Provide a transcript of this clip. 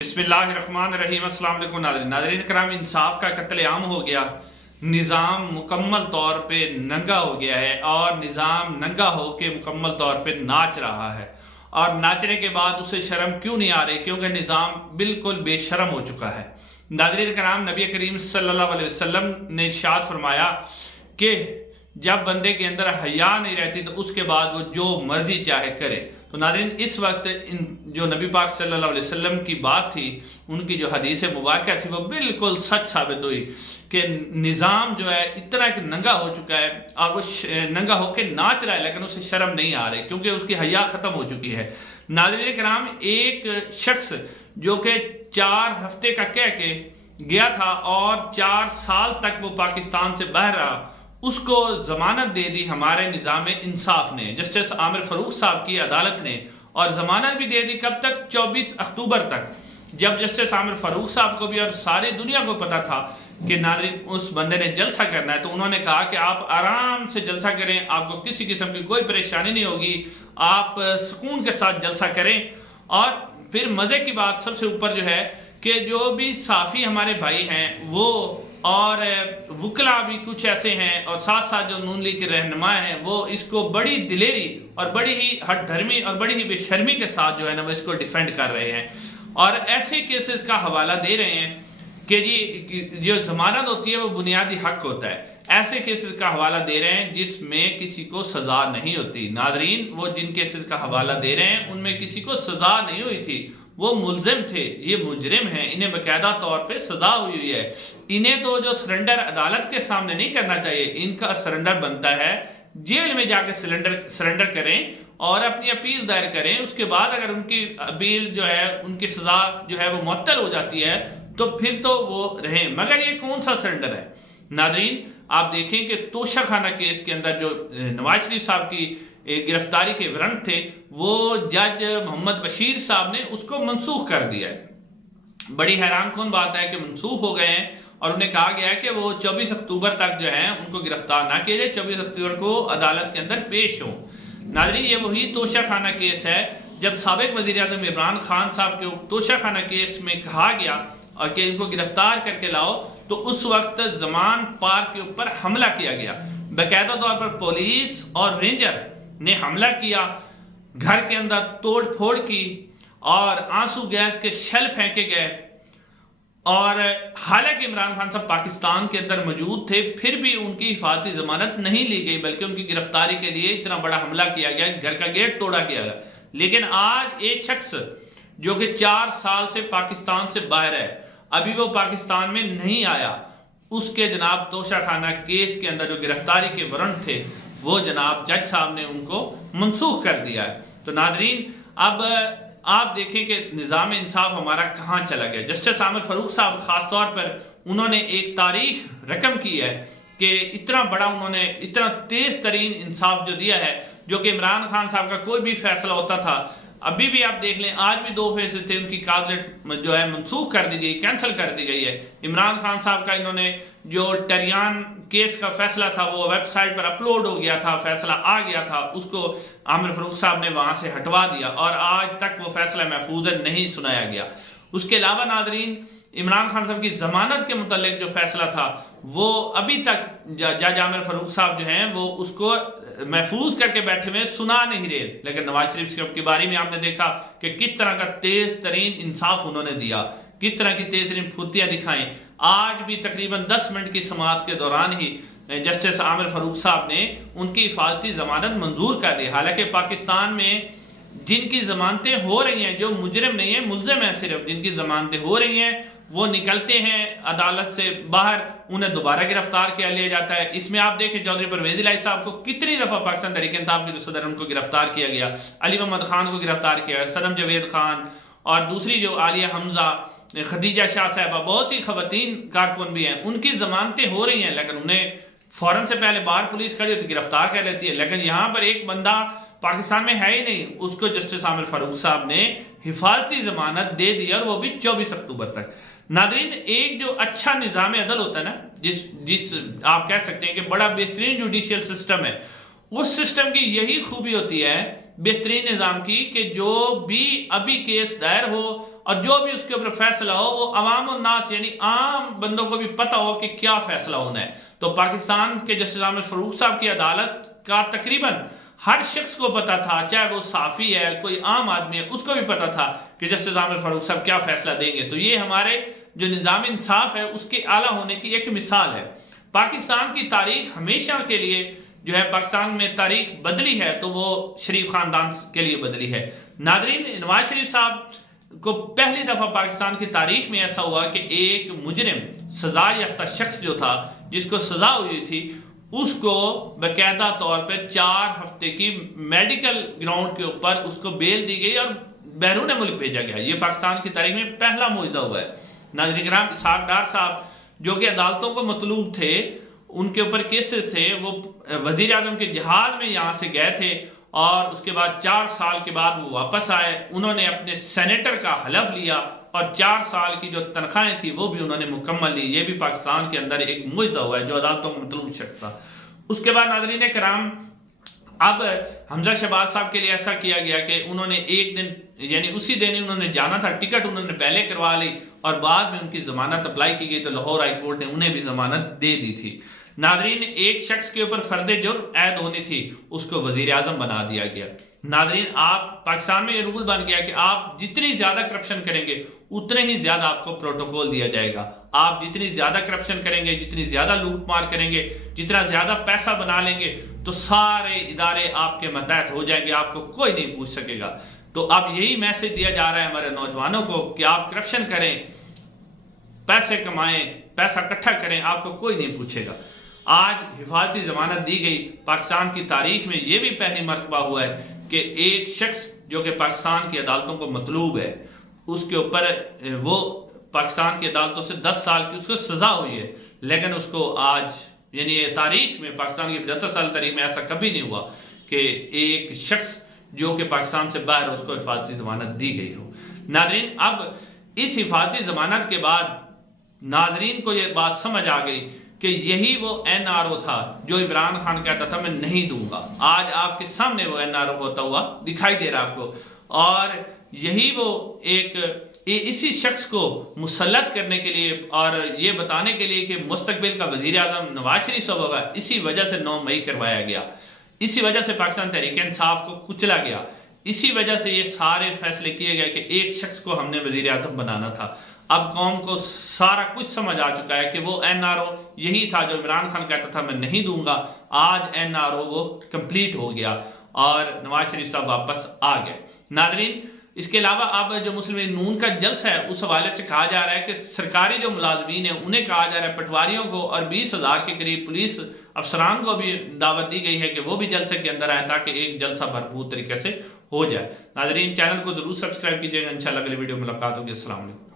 بسم اللہ الرحمن الرحیم۔ السلام علیکم ناظرین کرام، انصاف کا قتل عام ہو گیا، نظام مکمل طور پہ ننگا ہو گیا ہے اور نظام ننگا ہو کے مکمل طور پہ ناچ رہا ہے، اور ناچنے کے بعد اسے شرم کیوں نہیں آ رہی؟ کیونکہ نظام بالکل بے شرم ہو چکا ہے۔ ناظرین کرام، نبی کریم صلی اللہ علیہ وسلم نے ارشاد فرمایا کہ جب بندے کے اندر حیا نہیں رہتی تو اس کے بعد وہ جو مرضی چاہے کرے۔ تو ناظرین اس وقت جو نبی پاک صلی اللہ علیہ وسلم کی بات تھی، ان کی جو حدیث مبارکہ تھی، وہ بالکل سچ ثابت ہوئی کہ نظام جو ہے اتنا کہ ننگا ہو چکا ہے اور وہ ننگا ہو کے ناچ رہا ہے، لیکن اسے شرم نہیں آ رہی کیونکہ اس کی حیا ختم ہو چکی ہے۔ ناظرین کرام، ایک شخص جو کہ 4 ہفتے کا کہہ کے گیا تھا اور 4 سال تک وہ پاکستان سے باہر رہا، اس کو ضمانت دے دی ہمارے نظام انصاف نے، جسٹس عامر فاروق صاحب کی عدالت نے، اور ضمانت بھی دے دی کب تک؟ 24 اکتوبر تک، جب جسٹس عامر فاروق صاحب کو بھی اور ساری دنیا کو پتا تھا کہ ناظرین اس بندے نے جلسہ کرنا ہے، تو انہوں نے کہا کہ آپ آرام سے جلسہ کریں، آپ کو کسی قسم کی کوئی پریشانی نہیں ہوگی، آپ سکون کے ساتھ جلسہ کریں۔ اور پھر مزے کی بات سب سے اوپر جو ہے کہ جو بھی صحافی ہمارے بھائی ہیں وہ اور وکلا بھی کچھ ایسے ہیں، اور ساتھ ساتھ جو نون لیگ کے رہنما ہیں، وہ اس کو بڑی دلیری اور بڑی ہی ہٹ دھرمی اور بڑی ہی بے شرمی کے ساتھ جو ہے نا وہ اس کو ڈیفینڈ کر رہے ہیں، اور ایسے کیسز کا حوالہ دے رہے ہیں کہ جی جو ضمانت ہوتی ہے وہ بنیادی حق ہوتا ہے، ایسے کیسز کا حوالہ دے رہے ہیں جس میں کسی کو سزا نہیں ہوتی۔ ناظرین، وہ جن کیسز کا حوالہ دے رہے ہیں ان میں کسی کو سزا نہیں ہوئی تھی، وہ ملزم تھے، یہ مجرم ہیں، انہیں باقاعدہ طور پہ سزا ہوئی ہے۔ انہیں تو جو سرنڈر عدالت کے سامنے نہیں کرنا چاہیے، ان کا سرنڈر بنتا ہے جیل میں جا کے سرنڈر کریں اور اپنی اپیل دائر کریں، اس کے بعد اگر ان کی اپیل جو ہے، ان کی سزا جو ہے وہ معطل ہو جاتی ہے تو پھر تو وہ رہیں، مگر یہ کون سا سرنڈر ہے؟ ناظرین، آپ دیکھیں کہ توشہ خانہ کیس کے اندر جو نواز شریف صاحب کی گرفتاری کے وارنٹ تھے، وہ جج محمد بشیر صاحب نے اس کو منسوخ کر دیا ہے۔ بڑی حیران کن بات ہے کہ منسوخ ہو گئے ہیں اور انہیں کہا گیا ہے کہ وہ 24 اکتوبر تک جو ہے ان کو گرفتار نہ کیا جائے، 24 اکتوبر کو عدالت کے اندر پیش ہوں۔ ناظرین، یہ وہی توشہ خانہ کیس ہے جب سابق وزیر اعظم عمران خان صاحب کے توشہ خانہ کیس میں کہا گیا اور کہ ان کو گرفتار کر کے لاؤ، تو اس وقت زمان پارک کے اوپر حملہ کیا گیا، باقاعدہ طور پر پولیس اور رینجر نے حملہ کیا، گھر کے اندر توڑ پھوڑ کی اور آنسو گیس کے شیل پھینکے گئے، اور حالانکہ عمران خان صاحب پاکستان کے اندر موجود تھے پھر بھی ان کی حفاظتی ضمانت نہیں لی گئی، بلکہ ان کی گرفتاری کے لیے اتنا بڑا حملہ کیا گیا، گھر کا گیٹ توڑا گیا۔ لیکن آج ایک شخص جو کہ 4 سال سے پاکستان سے باہر ہے، ابھی وہ پاکستان میں نہیں آیا، اس کے جناب توشہ خانہ کیس کے اندر جو گرفتاری کے وارنٹ تھے وہ جناب جج صاحب نے ان کو منسوخ کر دیا ہے۔ تو ناظرین، اب آپ دیکھیں کہ نظام انصاف ہمارا کہاں چلا گیا۔ جسٹس عامر فاروق صاحب خاص طور پر انہوں نے ایک تاریخ رقم کی ہے کہ اتنا بڑا انہوں نے اتنا تیز ترین انصاف جو دیا ہے، جو کہ عمران خان صاحب کا کوئی بھی فیصلہ ہوتا تھا، ابھی بھی آپ دیکھ لیں، آج بھی 2 فیصلے تھے، ان کی قاضی جو ہے منسوخ کر دی گئی، کینسل کر دی گئی ہے۔ عمران خان صاحب کا انہوں نے جو ٹریان کیس کا فیصلہ تھا وہ ویب سائٹ پر اپلوڈ ہو گیا تھا، فیصلہ آ گیا تھا، اس کو عامر فاروق صاحب نے وہاں سے ہٹوا دیا اور آج تک وہ فیصلہ محفوظ نہیں سنایا گیا۔ اس کے علاوہ ناظرین، عمران خان صاحب کی ضمانت کے متعلق جو فیصلہ تھا وہ ابھی تک جج عامر فاروق صاحب جو ہیں وہ اس کو محفوظ کر کے بیٹھے ہوئے سنا نہیں رہے، لیکن نواز شریف صاحب کی باری میں آپ نے دیکھا کہ کس طرح کا تیز ترین انصاف انہوں نے دیا، کس طرح کی تیز ترین پھرتیاں دکھائیں۔ آج بھی تقریباً 10 منٹ کی سماعت کے دوران ہی جسٹس عامر فاروق صاحب نے ان کی حفاظتی ضمانت منظور کر دی، حالانکہ پاکستان میں جن کی ضمانتیں ہو رہی ہیں، جو مجرم نہیں ہیں، ملزم ہیں، صرف جن کی ضمانتیں ہو رہی ہیں وہ نکلتے ہیں عدالت سے باہر، انہیں دوبارہ گرفتار کیا لیا جاتا ہے۔ اس میں آپ دیکھیں چودھری پرویز الہی صاحب کو کتنی دفعہ پاکستان تحریک انصاف کے جو صدر ان کو گرفتار کیا گیا، علی محمد خان کو گرفتار کیا گیا، صدم جاوید خان، اور دوسری جو عالیہ حمزہ، خدیجہ شاہ صاحبہ، بہت سی خواتین کارکن بھی ہیں، ان کی ضمانتیں ہو رہی ہیں، لیکن انہیں فوراً سے پہلے باہر پولیس کھڑی ہوتی گرفتار کر لیتی ہے۔ لیکن یہاں پر ایک بندہ پاکستان میں ہے ہی نہیں، اس کو جسٹس عامر فاروق صاحب نے حفاظتی ضمانت دے دی، اور وہ بھی 24 اکتوبر تک۔ ناظرین، ایک جو اچھا نظام عدل ہوتا ہے نا، جس آپ کہہ سکتے ہیں کہ بڑا بہترین جوڈیشل سسٹم ہے، اس سسٹم کی یہی خوبی ہوتی ہے بہترین نظام کی، کہ جو بھی ابھی کیس دائر ہو اور جو بھی اس کے اوپر فیصلہ ہو وہ عوام الناس یعنی عام بندوں کو بھی پتہ ہو کہ کیا فیصلہ ہونا ہے۔ تو پاکستان کے جسٹس عامر فاروق صاحب کی عدالت کا تقریباً ہر شخص کو پتا تھا، چاہے وہ صحافی ہے، کوئی عام آدمی ہے، اس کو بھی پتا تھا کہ جسٹس عامر فاروق صاحب کیا فیصلہ دیں گے۔ تو یہ ہمارے جو نظام انصاف ہے اس کے اعلیٰ ہونے کی ایک مثال ہے۔ پاکستان کی تاریخ ہمیشہ کے لیے جو ہے پاکستان میں تاریخ بدلی ہے تو وہ شریف خاندان کے لیے بدلی ہے۔ ناظرین، نواز شریف صاحب کو پہلی دفعہ پاکستان کی تاریخ میں ایسا ہوا کہ ایک مجرم، سزا یافتہ شخص جو تھا، جس کو سزا ہوئی تھی، اس کو باقاعدہ طور پہ 4 ہفتے کی میڈیکل گراؤنڈ کے اوپر اس کو بیل دی گئی اور بیرون ملک بھیجا گیا۔ یہ پاکستان کی تاریخ میں پہلا معجزہ ہوا ہے۔ ناظرین کرام، اسحاق ڈار صاحب جو کہ عدالتوں کو مطلوب تھے، ان کے اوپر کیسز تھے، وہ وزیر اعظم کے جہاز میں یہاں سے گئے تھے اور اس کے بعد 4 سال کے بعد وہ واپس آئے۔ انہوں نے اپنے سینیٹر کا حلف لیا اور 4 سال کی جو تنخواہیں تھی وہ بھی انہوں نے مکمل لی۔ یہ بھی پاکستان کے اندر ایک معجزہ ہوا ہے جو عدالتوں کو مطلوب شخص تھا۔ اس کے بعد ناظرین کرام، اب حمزہ شہباز صاحب کے لیے ایسا کیا گیا کہ انہوں نے ایک دن یعنی اسی دن ہی انہوں نے جانا تھا، ٹکٹ انہوں نے پہلے کروا لی اور بعد میں ان کی ضمانت اپلائی کی گئی تو لاہور ہائی کورٹ نے انہیں بھی ضمانت دے دی تھی۔ ناظرین، ایک شخص کے اوپر فرد جرم عائد ہونی تھی، اس کو وزیر اعظم بنا دیا گیا۔ ناظرین، آپ پاکستان میں یہ رول بن گیا کہ آپ جتنی زیادہ کرپشن کریں گے اتنے ہی زیادہ آپ کو پروٹوکول دیا جائے گا۔ آپ جتنی زیادہ کرپشن کریں گے، جتنی زیادہ لوٹ مار کریں گے، جتنا زیادہ پیسہ بنا لیں گے تو سارے ادارے آپ کے ماتحت ہو جائیں گے، آپ کو کوئی نہیں پوچھ سکے گا۔ تو اب یہی میسج دیا جا رہا ہے ہمارے نوجوانوں کو کہ آپ کرپشن کریں، پیسے کمائیں، پیسہ اکٹھا کریں، آپ کو کوئی نہیں پوچھے گا۔ آج حفاظتی ضمانت دی گئی۔ پاکستان کی تاریخ میں یہ بھی پہلی مرتبہ ہوا ہے کہ ایک شخص جو کہ پاکستان کی عدالتوں کو مطلوب ہے، اس کے اوپر وہ پاکستان کی عدالتوں سے 10 سال کی اس کو سزا ہوئی ہے، لیکن اس کو آج یعنی تاریخ میں، پاکستان کی 75 سال تاریخ میں ایسا کبھی نہیں ہوا کہ ایک شخص جو کہ پاکستان سے باہر اس کو حفاظتی ضمانت دی گئی ہو۔ ناظرین، اب اس حفاظتی ضمانت کے بعد ناظرین کو یہ بات سمجھ آ گئی کہ یہی وہ این آر او تھا جو عمران خان کہتا تھا میں نہیں دوں گا۔ آج آپ کے سامنے وہ این آر او ہوتا ہوا دکھائی دے رہا آپ کو، اور یہی وہ ایک اسی شخص کو مسلط کرنے کے لیے اور یہ بتانے کے لیے کہ مستقبل کا وزیر اعظم نواز شریف صاحب ہوگا، اسی وجہ سے 9 مئی کروایا گیا، اسی وجہ سے پاکستان تحریک انصاف کو کچلا گیا، اسی وجہ سے یہ سارے فیصلے کیے گئے کہ ایک شخص کو ہم نے وزیر اعظم بنانا تھا۔ اب قوم کو سارا کچھ سمجھ آ چکا ہے کہ وہ این آر او یہی تھا جو عمران خان کہتا تھا میں نہیں دوں گا۔ آج این آر او وہ کمپلیٹ ہو گیا اور نواز شریف صاحب واپس آ گئے۔ ناظرین، اس کے علاوہ اب جو مسلم لیگ نون کا جلسہ ہے اس حوالے سے کہا جا رہا ہے کہ سرکاری جو ملازمین ہیں انہیں کہا جا رہا ہے، پٹواریوں کو اور 20,000 کے قریب پولیس افسران کو بھی دعوت دی گئی ہے کہ وہ بھی جلسے کے اندر آئیں تاکہ ایک جلسہ بھرپور طریقے سے ہو جائے۔ ناظرین، چینل کو ضرور سبسکرائب کیجئے گا، انشاءاللہ اگلی ویڈیو ملاقات ہوگی۔ السلام علیکم۔